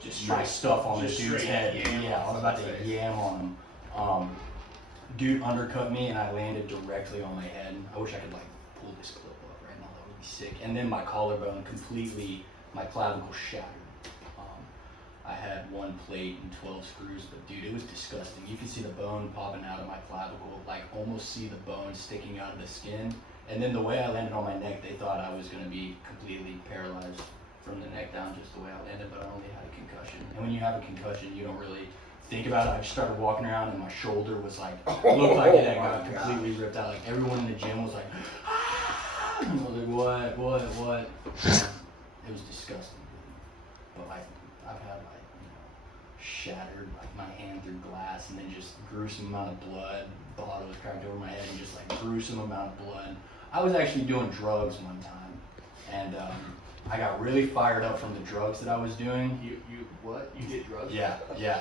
just my stuff on this dude's head. Yeah, I was about to yam on him. Dude undercut me and I landed directly on my head. I wish I could like pull this clip up right now. That would be sick. And then my collarbone completely, my clavicle shattered. I had one plate and 12 screws, but dude, it was disgusting. You can see the bone popping out of my clavicle, like almost see the bone sticking out of the skin. And then the way I landed on my neck, they thought I was gonna be completely paralyzed from the neck down just the way I landed, but I only had a concussion. And when you have a concussion, you don't really think about it. I just started walking around and my shoulder was like, looked like it had got completely ripped out. Like everyone in the gym was like, ah! And I was like, what? It was disgusting. But like, I've had like, shattered like my hand through glass and then just gruesome amount of blood. Bottle was cracked over my head and just like gruesome amount of blood. I was actually doing drugs one time and I got really fired up from the drugs that I was doing. You what? You did drugs? Yeah,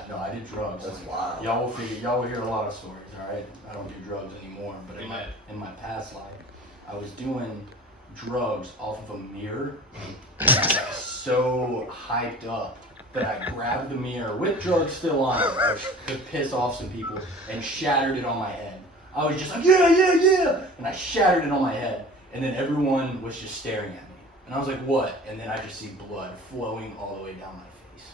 no, I did drugs. That's wild. Y'all will hear a lot of stories, alright? I don't do drugs anymore, but in my past life, I was doing drugs off of a mirror. And I got so hyped up that I grabbed the mirror with drugs still on it, which could piss off some people, and shattered it on my head. I was just like, yeah, and I shattered it on my head, and then everyone was just staring at me. And I was like, what? And then I just see blood flowing all the way down my face.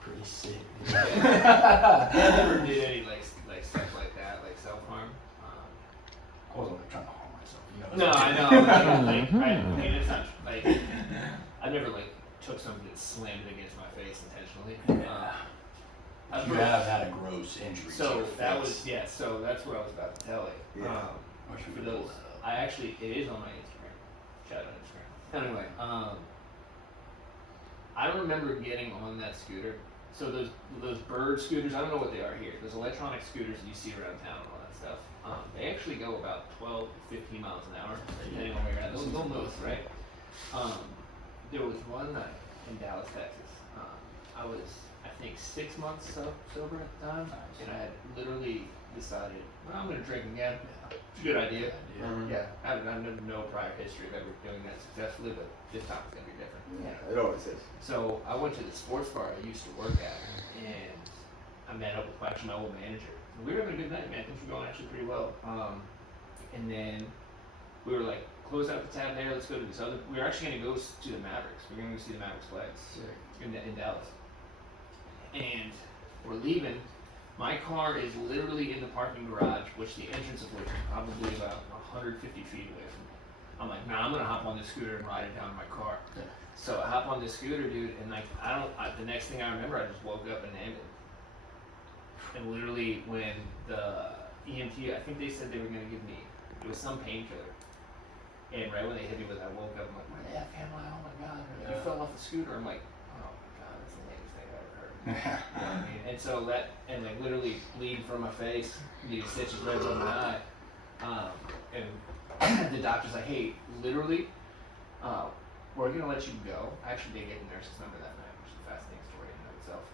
Pretty sick. I never did any like stuff like that, like self-harm. I wasn't like trying to harm myself. You No, know? I know. I mean, it's not like I never like took something and slammed it against my face intentionally. You have had a gross injury. So that was So that's what I was about to tell you. Yeah. For those, I actually it is on my Instagram. Shout out Instagram. Anyway, I remember getting on that scooter. So those bird scooters, I don't know what they are here. Those electronic scooters that you see around town and all that stuff. They actually go about 12 to 15 miles an hour, depending on where you're at. They'll move, right? There was one night in Dallas, Texas. I was, I think, 6 months sober at the time, and I had literally decided, well, I'm going to drink again. It's a good idea. Yeah, I have no prior history of ever doing that successfully, but this time it's going to be different. Yeah, it always is. So I went to the sports bar I used to work at, and I met up with actually my old manager. We were having a good night, man. Things were going actually pretty well. And then we were like, close out the tab there. Let's go to this other. We were actually going to go to the Mavericks. We're going to go see the Mavericks play in Dallas. And we're leaving. My car is literally in the parking garage, which the entrance of which is probably about 150 feet away from me. I'm like, nah, I'm gonna hop on this scooter and ride it down to my car. Yeah. So I hop on this scooter, dude, and like the next thing I remember, I just woke up in an ambulance. And literally, when the EMT, I think they said they were gonna give me, it was some painkiller. And right when they hit me with it, I woke up. I'm like, where the F am I? Oh my god! You fell off the scooter. I'm like, oh my god, that's the latest thing I've ever heard. You know what I mean? And so and like literally bleeding from my face, getting stitches right above my eye. And the doctor's like, hey, literally, we're gonna let you go. Actually, they gave the nurse's number that night, which is a fascinating story in and of itself.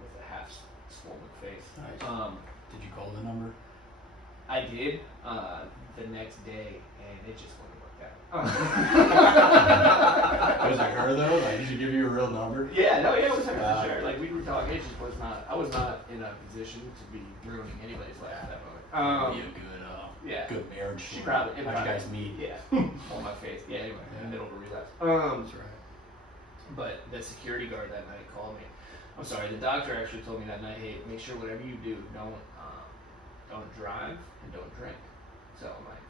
With a half swollen face. Nice. Did you call the number? I did the next day, and it just wouldn't work out. Was it her though? Like, did she give you a real number? Yeah, no, yeah, it was her for sure. Like we were talking, it just was not. I was not in a position to be ruining anybody's life at that moment. Be a good marriage. She probably. How'd you guys meet? Yeah, on my face. Yeah, anyway, in the middle of a relapse. That's right. But the security guard that night called me. I'm sorry, the doctor actually told me that night, hey, make sure whatever you do, don't drive and don't drink. So I'm like,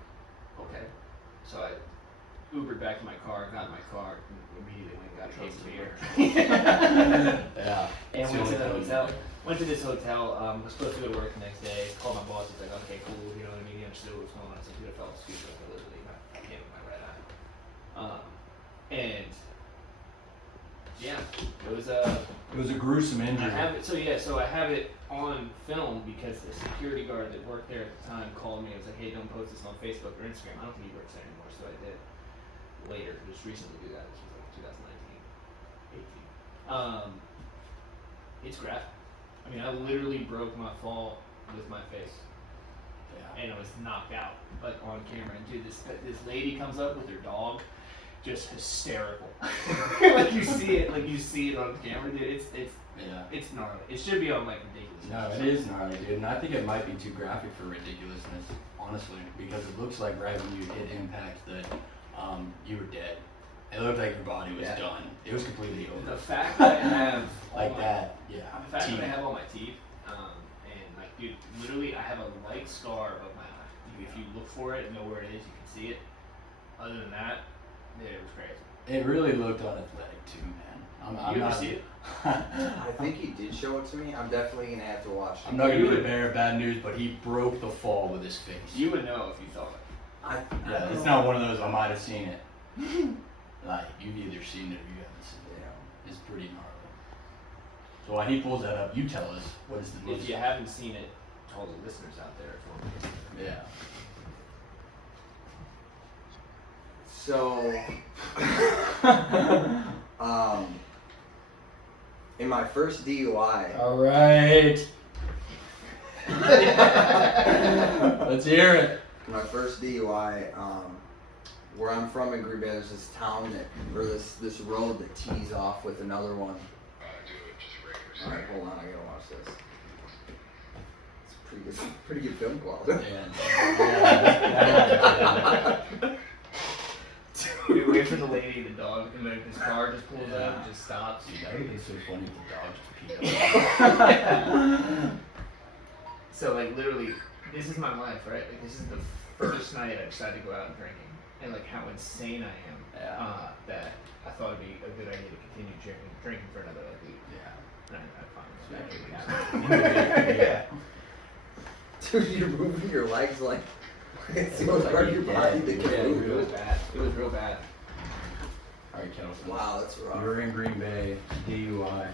okay. So I Ubered back to my car, got in my car, and immediately went and got a case of beer. Yeah. And went to the hotel. Went to this hotel. Was supposed to go to work the next day. Called my boss. He's like, okay, cool. You know what I mean? He understood what was going on. I said, dude, I fell asleep. I literally came with my right eye. And yeah, it was a gruesome injury. I have it. So I have it on film because the security guard that worked there at the time called me and was like, hey, don't post this on Facebook or Instagram. I don't think he works there anymore, so I did. Later, just recently do that. This was like 2019, 18. It's graphic. I mean, I literally broke my fall with my face, and I was knocked out, like on camera. And dude, this lady comes up with her dog, just hysterical. Like you see it on camera, dude. It's gnarly. It should be on like ridiculous. No, it is gnarly, dude, and I think it might be too graphic for ridiculousness, honestly, because it looks like right when you hit impact that you were dead. It looked like your body was done. It was completely over. The fact that I have like that, the fact that I have all my teeth, and like, dude, literally, I have a light scar above my eye. If you look for it and know where it is, you can see it. Other than that, yeah, it was crazy. It really looked unathletic too, man. You ever see it? I think he did show it to me. I'm definitely gonna have to watch it. I'm not gonna be the bearer of bad news, but he broke the fall with his face. You would know if you saw it. Yeah, it's not one of those I might have seen it. Like, you've either seen it or you haven't seen it. Yeah. It's pretty gnarly. So while he pulls that up, you tell us what is the most. If you haven't seen it, to all the listeners out there, Yeah. So, in my first DUI, All right. Let's hear it. my first DUI, where I'm from in Green Bay, there's this town or this road that tees off with another one. Alright, hold on, I gotta watch this. It's pretty good film quality. we wait for the lady, the dog, and then his car just pulls up and just stops. Dude, that would be so funny if the dog just peed up. So like literally, this is my life, right? Like this is the first night I decided to go out drinking, and like how insane I am. That I thought it'd be a good idea to continue drinking for another like week. Yeah. And I finally Yeah. Dude, you're moving your legs like it's the only like part of you're your body dead, that dude. can Yeah, move. It was bad. It was real bad. Alright, Kelson. Wow, that's rough. You're in Green Bay, DUI.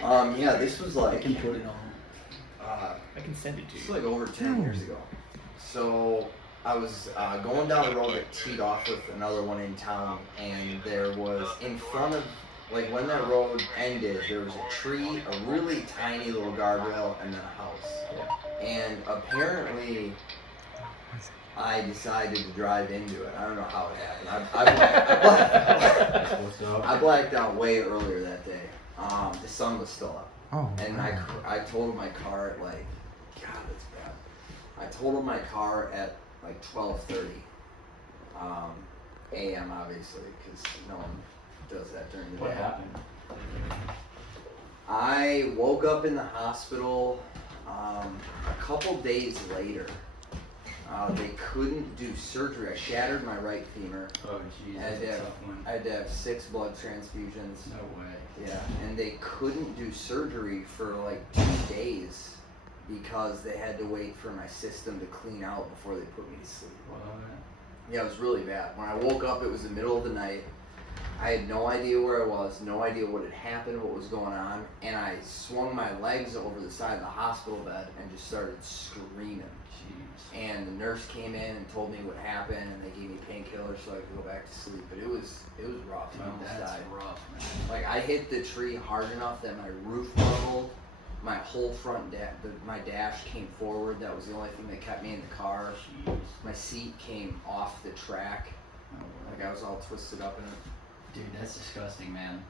Yeah, this was I like can put it on. I can send it to It's you. like over 10 years ago. So I was going down the road that teed off with another one in town, and there was in front of, like when that road ended, there was a tree, a really tiny little guardrail, and then a house. And apparently, I decided to drive into it. I don't know how it happened. I blacked out way earlier that day. The sun was still up. Oh. And I totaled my car at like, God, that's bad. I totaled my car at like 12:30 a.m. obviously, because no one does that during the What day. happened? I woke up in the hospital a couple days later. They couldn't do surgery. I shattered my right femur. Oh, jeez, I had that's to a have, tough one. I had to have 6 blood transfusions. No way. Yeah, and they couldn't do surgery for like 2 days because they had to wait for my system to clean out before they put me to sleep. What? Yeah, it was really bad. When I woke up, it was the middle of the night. I had no idea where I was, no idea what had happened, what was going on, and I swung my legs over the side of the hospital bed and just started screaming. Jeez. And the nurse came in and told me what happened, and they gave me painkillers so I could go back to sleep. But it was rough. I Well, almost that's died. rough, man. Like I hit the tree hard enough that my roof buckled, my whole front my dash came forward. That was the only thing that kept me in the car. Jeez. My seat came off the track. No way. Like I was all twisted up in it. Dude, that's disgusting, man.